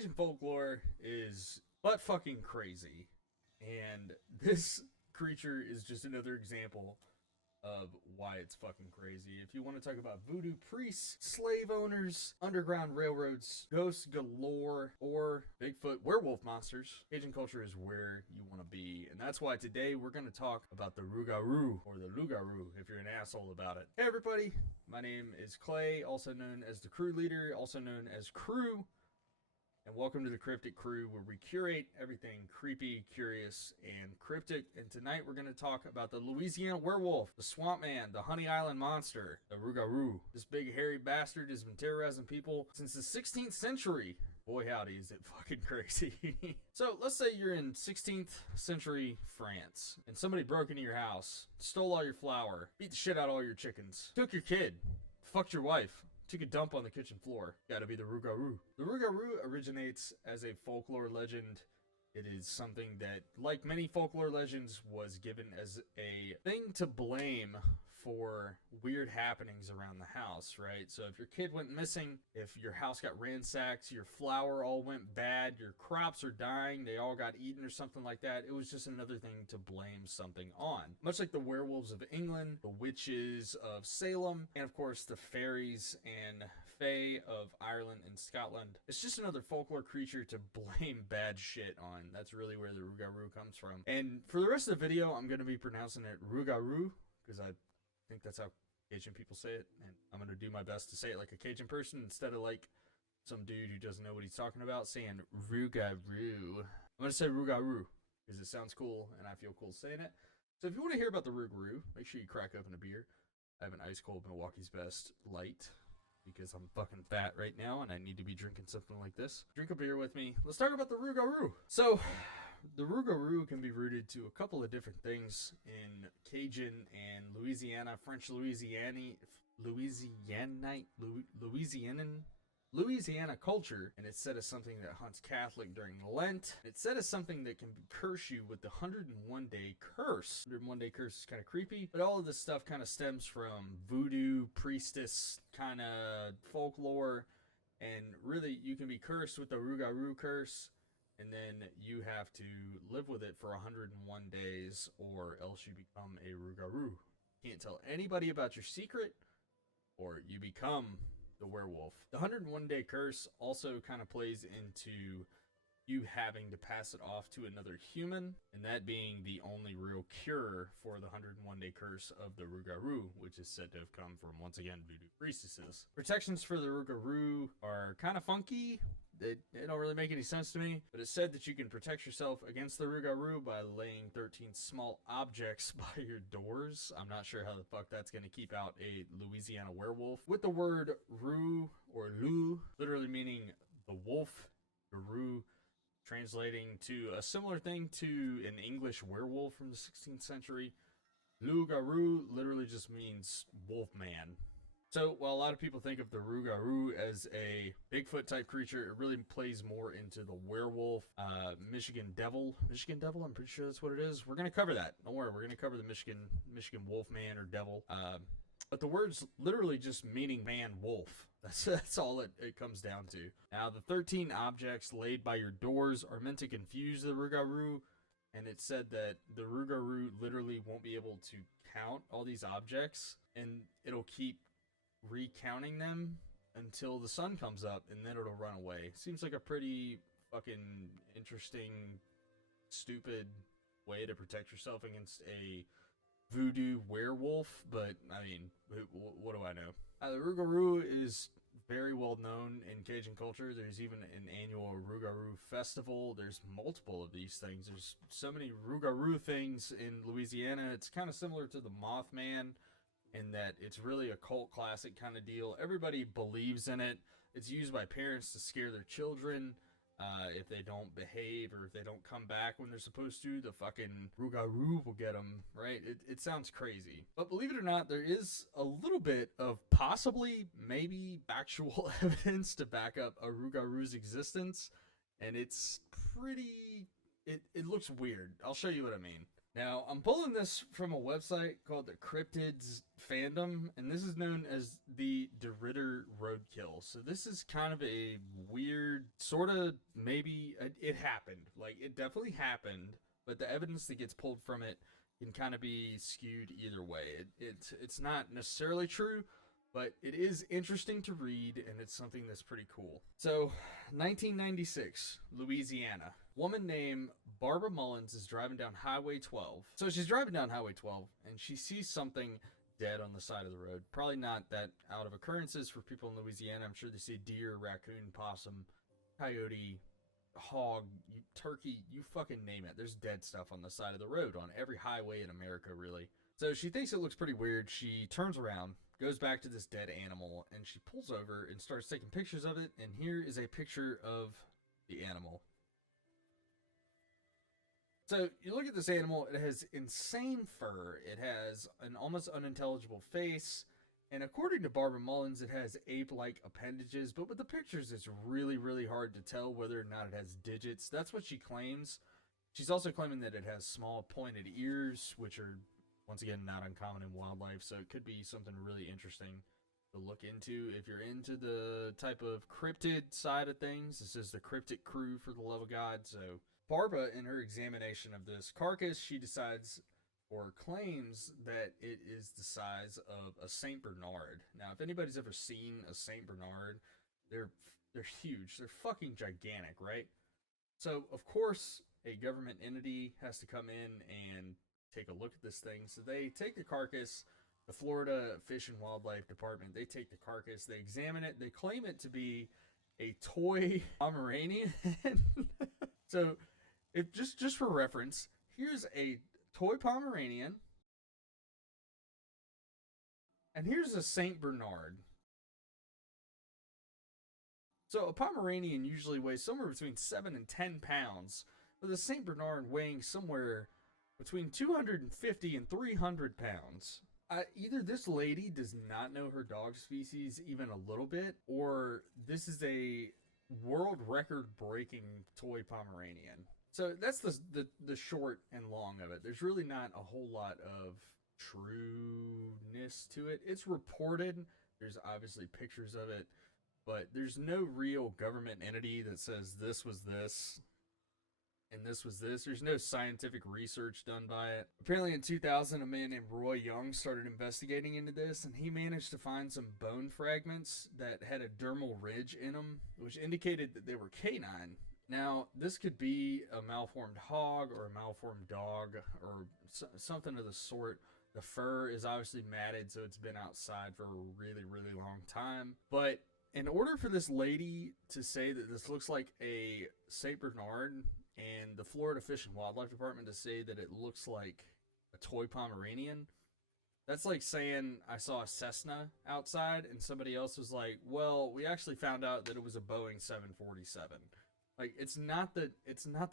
Cajun folklore is butt fucking crazy, and this creature is just another example of why it's fucking crazy. If you want to talk about voodoo priests, slave owners, underground railroads, ghosts galore, or Bigfoot werewolf monsters, Cajun culture is where you want to be. And that's why today we're going to talk about the Rougarou, or the Lougarou, if you're an asshole about it. Hey everybody, my name is Clay, also known as the crew leader, also known as Crew. And welcome to the Cryptic Crew, where we curate everything creepy, curious, and cryptic. And tonight we're going to talk about the Louisiana werewolf, the swamp man, the Honey Island monster, the Rougarou. This big hairy bastard has been terrorizing people since the 16th century. Boy howdy, is it fucking crazy. So let's say you're in 16th century France, and somebody broke into your house, stole all your flour, beat the shit out of all your chickens, took your kid, fucked your wife, took a dump on the kitchen floor. Gotta be the Rougarou. The Rougarou originates as a folklore legend. It is something that, like many folklore legends, was given as a thing to blame for weird happenings around the house, right? So if your kid went missing, if your house got ransacked, your flour all went bad, your crops are dying, they all got eaten or something like that, it was just another thing to blame something on. Much like the werewolves of England, the witches of Salem, and of course the fairies and fae of Ireland and Scotland. It's just another folklore creature to blame bad shit on. That's really where the Rougarou comes from. And for the rest of the video, I'm going to be pronouncing it Rougarou, because I think that's how Cajun people say it, and I'm going to do my best to say it like a Cajun person instead of like some dude who doesn't know what he's talking about saying Rougarou. I'm going to say Rougarou because it sounds cool and I feel cool saying it. So if you want to hear about the Rougarou, make sure you crack open a beer. I have an ice cold Milwaukee's Best Light because I'm fucking fat right now and I need to be drinking something like this. Drink a beer with me. Let's talk about the Rougarou. So the Rougarou can be rooted to a couple of different things in Cajun and Louisiana, French Louisiana culture, and it's said as something that hunts Catholic during Lent. It's said as something that can curse you with the 101-day curse. 101-day curse is kind of creepy, but all of this stuff kind of stems from voodoo, priestess kind of folklore, and really you can be cursed with the Rougarou curse, and then you have to live with it for 101 days, or else you become a Rougarou. Can't tell anybody about your secret, or you become the werewolf. The 101-day curse also kind of plays into you having to pass it off to another human, and that being the only real cure for the 101-day curse of the Rougarou, which is said to have come from, once again, voodoo priestesses. Protections for the Rougarou are kind of funky. They don't really make any sense to me, but it's said that you can protect yourself against the Rougarou by laying 13 small objects by your doors. I'm not sure how the fuck that's going to keep out a Louisiana werewolf. With the word Rou or Lou literally meaning the wolf, the Rou translating to a similar thing to an English werewolf from the 16th century. Lougarou literally just means wolf man. So, while a lot of people think of the Rougarou as a Bigfoot type creature, it really plays more into the werewolf, Michigan devil, I'm pretty sure that's what it is. We're going to cover that. Don't worry, we're going to cover the Michigan wolf man or devil. But the word's literally just meaning man wolf. That's all it comes down to. Now, the 13 objects laid by your doors are meant to confuse the Rougarou, and it's said that the Rougarou literally won't be able to count all these objects, and it'll keep recounting them until the sun comes up, and then it'll run away. Seems like a pretty fucking interesting, stupid way to protect yourself against a voodoo werewolf, but I mean, what do I know? The Rougarou is very well known in Cajun culture. There's even an annual Rougarou festival. There's multiple of these things. There's so many Rougarou things in Louisiana. It's kind of similar to the Mothman in that it's really a cult classic kind of deal. Everybody believes in it. It's used by parents to scare their children. If they don't behave or if they don't come back when they're supposed to, the fucking Rougarou will get them, right? It sounds crazy. But believe it or not, there is a little bit of possibly, maybe, factual evidence to back up a Rougarou's existence. And it's pretty... It looks weird. I'll show you what I mean. Now, I'm pulling this from a website called the Cryptids Fandom, and this is known as the DeRitter Roadkill. So this is kind of a weird, sort of, maybe, it happened. Like, it definitely happened, but the evidence that gets pulled from it can kind of be skewed either way. It's not necessarily true, but it is interesting to read, and it's something that's pretty cool. So, 1996, Louisiana. Woman named Barbara Mullins is driving down Highway 12. So she's driving down Highway 12, and she sees something dead on the side of the road. Probably not that out of occurrences for people in Louisiana. I'm sure they see deer, raccoon, possum, coyote, hog, turkey, you fucking name it. There's dead stuff on the side of the road on every highway in America, really. So she thinks it looks pretty weird. She turns around, goes back to this dead animal, and she pulls over and starts taking pictures of it. And here is a picture of the animal. So you look at this animal, it has insane fur. It has an almost unintelligible face. And according to Barbara Mullins, it has ape-like appendages. But with the pictures, it's really, really hard to tell whether or not it has digits. That's what she claims. She's also claiming that it has small pointed ears, which are, once again, not uncommon in wildlife. So it could be something really interesting to look into if you're into the type of cryptid side of things. This is the cryptid crew, for the love of God. So Barbara, in her examination of this carcass, she decides or claims that it is the size of a Saint Bernard. Now, if anybody's ever seen a Saint Bernard, they're huge. They're fucking gigantic, right? So, of course, a government entity has to come in and take a look at this thing. So they take the carcass. The Florida Fish and Wildlife Department, they take the carcass, they examine it, they claim it to be a toy Pomeranian. So, if just for reference, here's a toy Pomeranian, and here's a Saint Bernard. So a Pomeranian usually weighs somewhere between 7 and 10 pounds, with a Saint Bernard weighing somewhere between 250 and 300 pounds. Either this lady does not know her dog species even a little bit, or this is a world record breaking toy Pomeranian. So that's the short and long of it. There's really not a whole lot of trueness to it. It's reported. There's obviously pictures of it, but there's no real government entity that says this was this and this was this. There's no scientific research done by it. Apparently in 2000, a man named Roy Young started investigating into this, and he managed to find some bone fragments that had a dermal ridge in them, which indicated that they were canine. Now, this could be a malformed hog or a malformed dog or something of the sort. The fur is obviously matted, so it's been outside for a really, really long time. But in order for this lady to say that this looks like a St. Bernard, and the Florida Fish and Wildlife Department to say that it looks like a toy Pomeranian, that's like saying I saw a Cessna outside and somebody else was like, well, we actually found out that it was a Boeing 747. Like, it's not the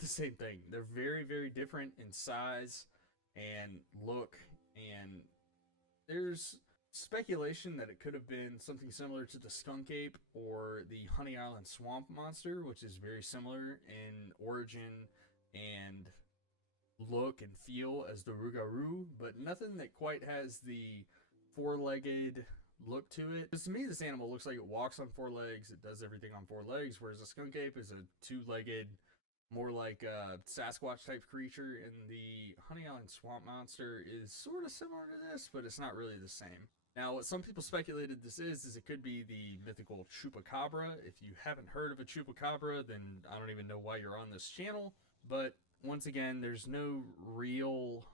same thing. They're very, very different in size and look, and there's speculation that it could have been something similar to the skunk ape or the Honey Island swamp monster, which is very similar in origin and look and feel as the Rougarou, but nothing that quite has the four-legged look to it. Because to me, this animal looks like it walks on four legs, it does everything on four legs, whereas a skunk ape is a two-legged, more like a Sasquatch type creature, and the Honey Island swamp monster is sort of similar to this, but it's not really the same. Now, what some people speculated this is it could be the mythical chupacabra. If you haven't heard of a chupacabra, then I don't even know why you're on this channel. But once again, there's no real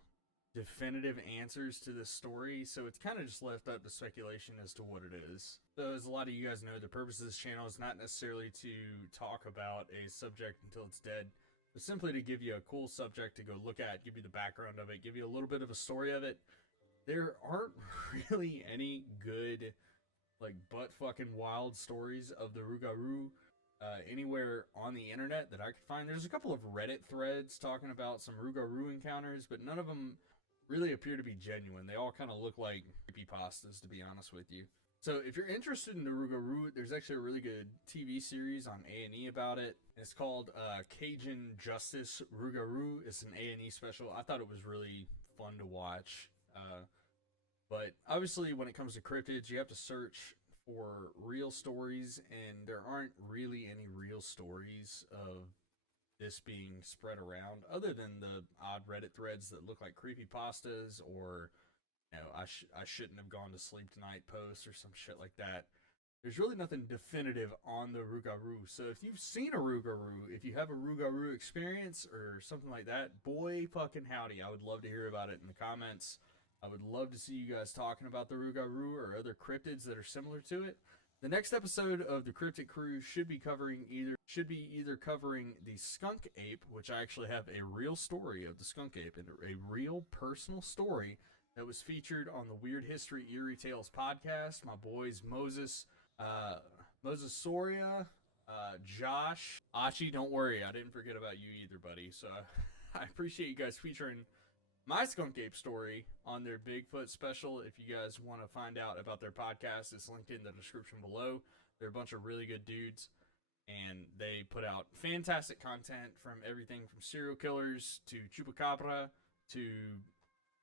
definitive answers to this story, so it's kind of just left up to speculation as to what it is. So as a lot of you guys know, the purpose of this channel is not necessarily to talk about a subject until it's dead, but simply to give you a cool subject to go look at, give you the background of it, give you a little bit of a story of it. There aren't really any good, like, butt-fucking wild stories of the Rougarou anywhere on the internet that I could find. There's a couple of Reddit threads talking about some Rougarou encounters, but none of them really appear to be genuine. They all kind of look like creepypastas, to be honest with you. So if you're interested in the Rougarou, there's actually a really good TV series on A&E about it. It's called Cajun Justice Rougarou. It's an A&E special. I thought it was really fun to watch. But obviously, when it comes to cryptids, you have to search for real stories, and there aren't really any real stories of this being spread around, other than the odd Reddit threads that look like creepypastas, or I shouldn't have gone to sleep tonight posts or some shit like that. There's really nothing definitive on the Rougarou. So if you've seen a Rougarou, if you have a Rougarou experience or something like that, boy fucking howdy, I would love to hear about it in the comments. I would love to see you guys talking about the Rougarou or other cryptids that are similar to it. The next episode of the Cryptid Crew should be either covering the skunk ape, which I actually have a real story of the skunk ape, and a real personal story that was featured on the Weird History Eerie Tales podcast. My boys Moses Soria, Josh, Achi. Don't worry, I didn't forget about you either, buddy. So I appreciate you guys featuring my skunk ape story on their Bigfoot special. If you guys want to find out about their podcast, it's linked in the description below. They're a bunch of really good dudes, and they put out fantastic content from everything from serial killers to chupacabra to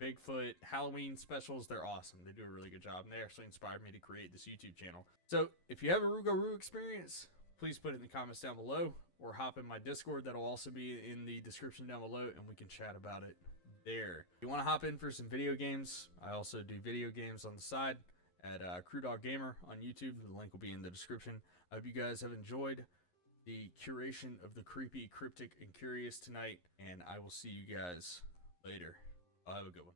Bigfoot Halloween specials. They're awesome. They do a really good job, and they actually inspired me to create this YouTube channel. So if you have a Rougarou experience, please put it in the comments down below, or hop in my Discord. That'll also be in the description down below, and we can chat about it there. If you want to hop in for some video games, I also do video games on the side at Crew Dog Gamer on YouTube. The link will be in the description. I hope you guys have enjoyed the curation of the creepy, cryptic, and curious tonight, and I will see you guys later. I'll have a good one.